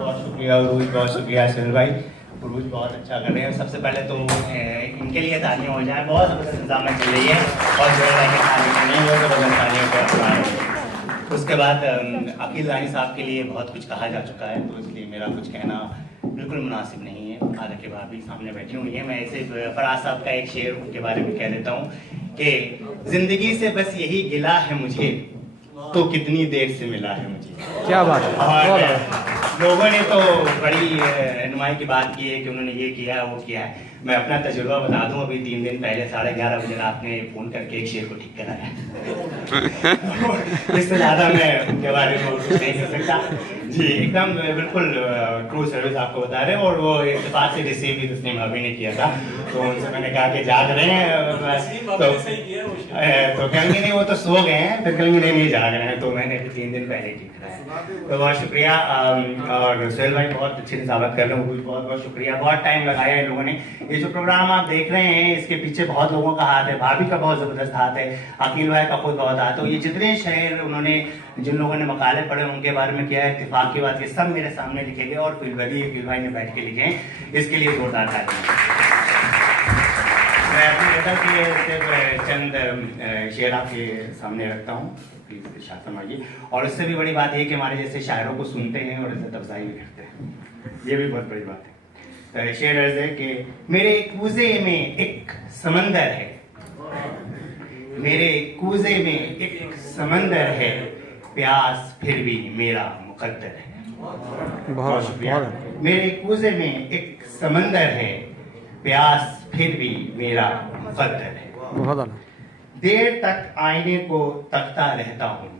बहुत शुक्रिया उरूज, बहुत शुक्रिया सुनील भाई। उरूज बहुत अच्छा कर रहे हैं। सबसे पहले तो इनके लिए तालियां हो जाए। बहुत ज़बरदस्त इंतजाम चल रही है और जो है कि तालियां नहीं हो तो तालियों को अपना। उसके बाद अकील रानी साहब के लिए बहुत कुछ कहा जा चुका है, तो इसलिए मेरा कुछ कहना बिल्कुल मुनासिब नहीं है। हालांकि भाभी सामने बैठी हुई है, मैं ऐसे फराज साहब का एक शेर उनके बारे में कह देता हूँ कि जिंदगी से बस यही गिला है मुझे, तो कितनी देर से मिला है मुझे। क्या बात है। और लोगों ने तो बड़ी रहनुमाई की बात की है कि उन्होंने ये किया है वो किया है। मैं अपना तजुर्बा बता दूं, अभी 3 दिन पहले 11:30 बजे रात में फ़ोन करके एक शेर को ठीक कराया। इससे ज़्यादा मैं उनके बारे में कुछ नहीं कर सकता। जी एकदम बिल्कुल ट्रू सर्विस आपको बता रहे हैं। और वो इत्तेफाक से रिसीव भी तस्नीम भाभी ने किया था, तो उनसे मैंने कहा कि जाग रहे हैं तो कहेंगे नहीं वो तो सो गए हैं, फिर कहेंगे नहीं जाग रहे हैं, तो मैंने 3 दिन पहले ठीक कराया। तो बहुत शुक्रिया। और सुहेल भाई बहुत अच्छी निजामत कर रहे हैं, बहुत बहुत शुक्रिया। बहुत टाइम लगाया इन लोगों ने। ये जो प्रोग्राम आप देख रहे हैं इसके पीछे बहुत लोगों का हाथ है। भाभी का बहुत ज़बरदस्त हाथ है, अकील भाई का खुद बहुत हाथ है। तो ये जितने शहर उन्होंने जिन लोगों ने मकाले पढ़े उनके बारे में किया है, इत्तेफाक की बात ये सब मेरे सामने लिखे गए और फिलवली अकील भाई ने बैठ के लिखे हैं। इसके लिए जोरदार तालियां। मैं अपनी बेटा के सिर्फ चंद शेर आपके सामने रखता हूँ, प्लीज़ इरशाद फरमाइए। और इससे भी बड़ी बात यह कि हमारे जैसे शायरों को सुनते हैं और इज्जत अफजाई भी करते हैं, ये भी बहुत बड़ी बात है। तो शेर अर्ज है कि मेरे कूजे में एक समंदर है, मेरे कूजे में एक समंदर है, प्यास फिर भी मेरा मुकद्दर है। बहुत शुक्रिया। मेरे कूजे में एक समंदर है, प्यास फिर भी मेरा मुकद्दर है। बहुत देर तक आईने को तकता रहता हूँ,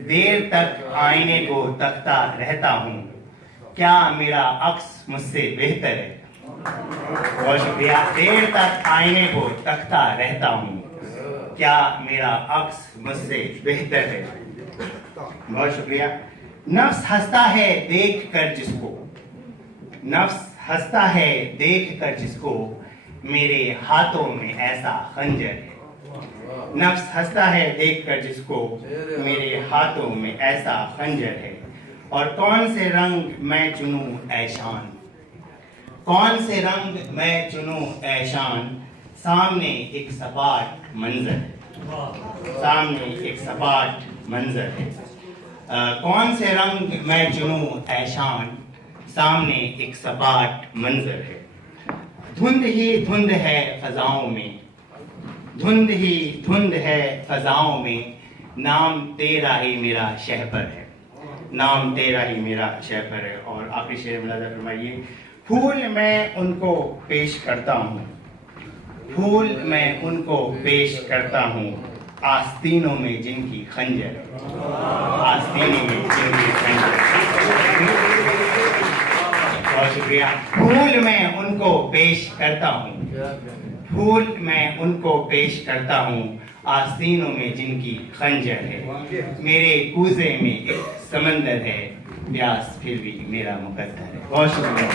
देर तक आईने को तकता रहता हूँ, क्या मेरा अक्स मुझसे बेहतर है। बहुत शुक्रिया। देर तक आईने को तकता रहता हूँ, क्या मेरा अक्स मुझसे बेहतर है। बहुत शुक्रिया। नफ्स हंसता है देख कर जिसको, नफ्स हंसता है देख कर जिसको, मेरे हाथों में ऐसा खंजर है। नफ्स हंसता है देख कर जिसको, मेरे हाथों में ऐसा खंजर है। और कौन से रंग मैं चुनूं ऐशान, कौन से रंग मैं चुनूं ऐशान, सामने एक सपाट मंजर है, सामने एक सपाट मंजर है। कौन से रंग मैं चुनूं ऐशान, सामने एक सपाट मंजर है। धुंध ही धुंध है फजाओं में, धुंध ही धुंध है फजाओं में, नाम तेरा ही मेरा शहपर है, नाम तेरा ही मेरा शहपर है। और आखिरी शेर मुलाजा फरमाइए। फूल मैं उनको पेश करता हूँ, फूल मैं उनको पेश करता हूँ, आस्तीनों में जिनकी खंजर, आस्तीनों में जिनकी खंजर। बहुत शुक्रिया। फूल मैं उनको पेश करता हूँ, फूल मैं उनको पेश करता हूँ, आस्तीनों में जिनकी खंजर है। मेरे कूजे में एक समंदर है, प्यास फिर भी मेरा मुकद्दर है। बहुत शुक्रिया।